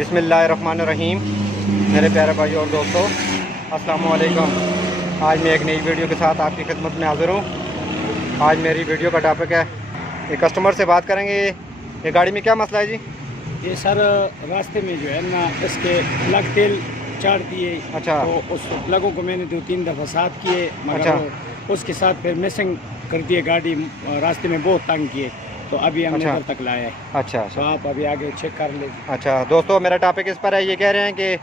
बिस्मिल्लाहिर्रहमानिर्रहीम। मेरे प्यारे भाई और दोस्तों, अस्सलाम वालेकुम। आज मैं एक नई वीडियो के साथ आपकी खिदमत में हाज़िर हूँ। आज मेरी वीडियो का टॉपिक है, एक कस्टमर से बात करेंगे। ये गाड़ी में क्या मसला है जी? ये सर रास्ते में जो है ना, इसके प्लग तेल चार दिए। अच्छा। तो उस प्लगों को मैंने 2-3 दफ़ा साफ़ किए, मगर अच्छा। उसके साथ फिर मिसिंग कर दिए। गाड़ी रास्ते में बहुत तंग किए, तो अभी हमने अच्छा। इधर तक लाया है। अच्छा। तो आप अभी आगे चेक कर लीजिए। अच्छा दोस्तों, मेरा टॉपिक इस पर है। ये कह रहे हैं कि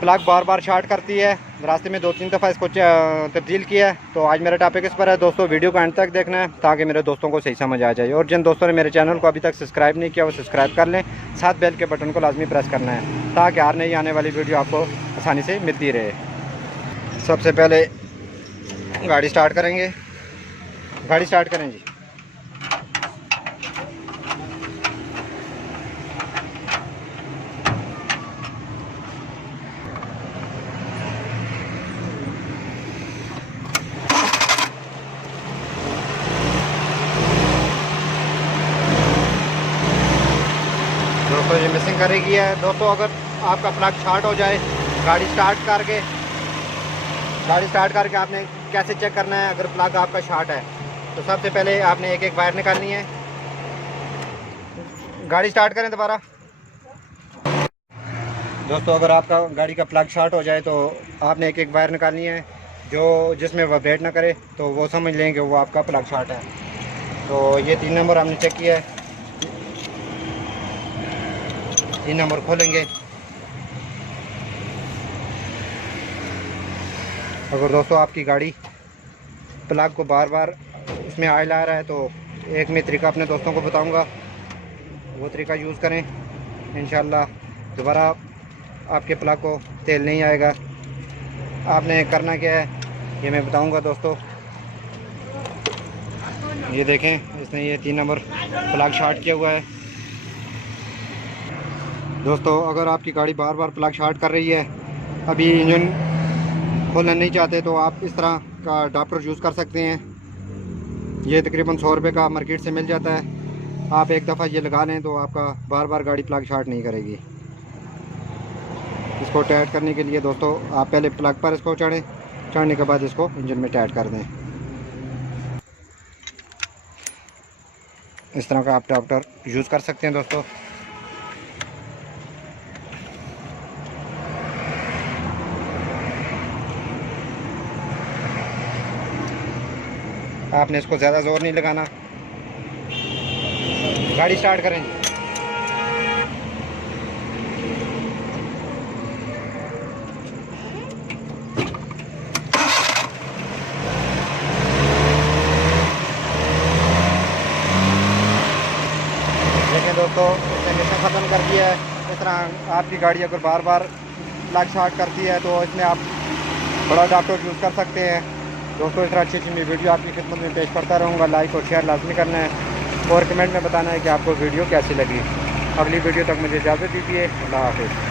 प्लग बार बार शॉर्ट करती है। रास्ते में 2-3 दफ़ा इसको तब्दील किया है। तो आज मेरा टॉपिक इस पर है दोस्तों। वीडियो को अंत तक देखना है ताकि मेरे दोस्तों को सही समझ आ जाए। और जिन दोस्तों ने मेरे चैनल को अभी तक सब्सक्राइब नहीं किया वो सब्सक्राइब कर लें। साथ बेल के बटन को लाजमी प्रेस करना है ताकि हर नई आने वाली वीडियो आपको आसानी से मिलती रहे। सबसे पहले गाड़ी स्टार्ट करेंगे। गाड़ी स्टार्ट करें जी। दोस्तों ये मिसिंग करेगी है। दोस्तों अगर आपका प्लग शॉर्ट हो जाए, गाड़ी स्टार्ट करके आपने कैसे चेक करना है अगर प्लग आपका शॉर्ट है? तो सबसे पहले आपने एक एक वायर निकालनी है। गाड़ी स्टार्ट करें दोबारा। दोस्तों अगर आपका गाड़ी का प्लग शॉर्ट हो जाए तो आपने एक एक वायर निकालनी है जो जिसमें वाइब्रेट ना करे, तो वो समझ लें कि वो आपका प्लग शॉर्ट है। तो ये 3 नंबर हमने चेक किया है। 3 नंबर खोलेंगे। अगर दोस्तों आपकी गाड़ी प्लग को बार बार इसमें ऑयल आ रहा है तो एक मैं तरीका अपने दोस्तों को बताऊंगा, वो तरीका यूज़ करें। इंशाल्लाह दोबारा आपके प्लग को तेल नहीं आएगा। आपने करना क्या है ये मैं बताऊंगा दोस्तों। ये देखें, इसने ये 3 नंबर प्लग शॉर्ट किया हुआ है। दोस्तों अगर आपकी गाड़ी बार बार प्लग शॉर्ट कर रही है, अभी इंजन खोलना नहीं चाहते, तो आप इस तरह का अडाप्टर यूज़ कर सकते हैं। ये तकरीबन 100 रुपये का मार्केट से मिल जाता है। आप एक दफ़ा ये लगा लें तो आपका बार बार गाड़ी प्लग शॉर्ट नहीं करेगी। इसको टाइट करने के लिए दोस्तों आप पहले प्लग पर इसको चढ़ने के बाद इसको इंजन में टाइट कर दें। इस तरह का आप अडाप्टर यूज़ कर सकते हैं दोस्तों। आपने इसको ज़्यादा ज़ोर नहीं लगाना। गाड़ी स्टार्ट करें जी। देखें दोस्तों, इसने मिशन ख़त्म कर दिया है। इस तरह आपकी गाड़ी अगर बार बार प्लग शॉर्ट करती है तो इसमें आप बड़ा अडाप्टर यूज़ कर सकते हैं। दोस्तों इस तरह अच्छी अच्छी मैं वीडियो आपकी खिदमत में पेश करता रहूँगा। लाइक और शेयर लाजमी करना है और कमेंट में बताना है कि आपको वीडियो कैसी लगी। अगली वीडियो तक मुझे इजाज़त दीजिए। अल्लाह हाफ़िज़।